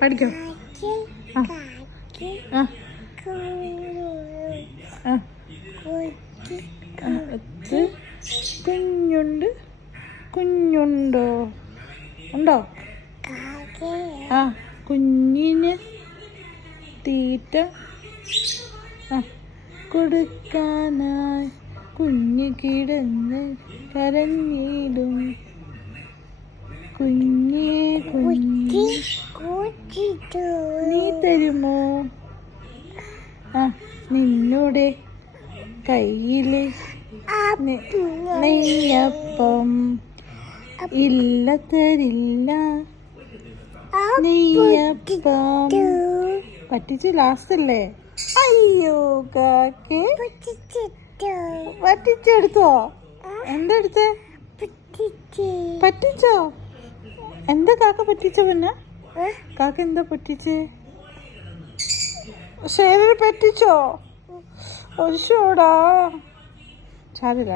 പഠിക്കോ? ആ ആ ആ കുഞ്ഞുണ്ട്, കുഞ്ഞുണ്ടോ? ഉണ്ടോ? ആ കുഞ്ഞിന് തീറ്റ കൊടുക്കാനായി കുഞ്ഞ് കിടന്ന് കരഞ്ഞിടും. കുഞ്ഞേ കുഞ്ഞി നീ തരുമോ? ആ നിന്നുടെ കയ്യില് നെയ്യപ്പം ഇല്ല തരില്ല നെയ്യപ്പം. പറ്റിച്ചു ലാസ്റ്റ് അല്ലേ? അയ്യോ കാക്കേ പറ്റിച്ചെടുത്തോ? എന്തെടുത്തേ? പറ്റിച്ചോ? എന്താ കാക്ക പറ്റിച്ച? പിന്നെ കാക്ക എന്താ പറ്റിച്ചേ? ശരി പറ്റിച്ചോ? ഒശോടാ സാരമില്ല.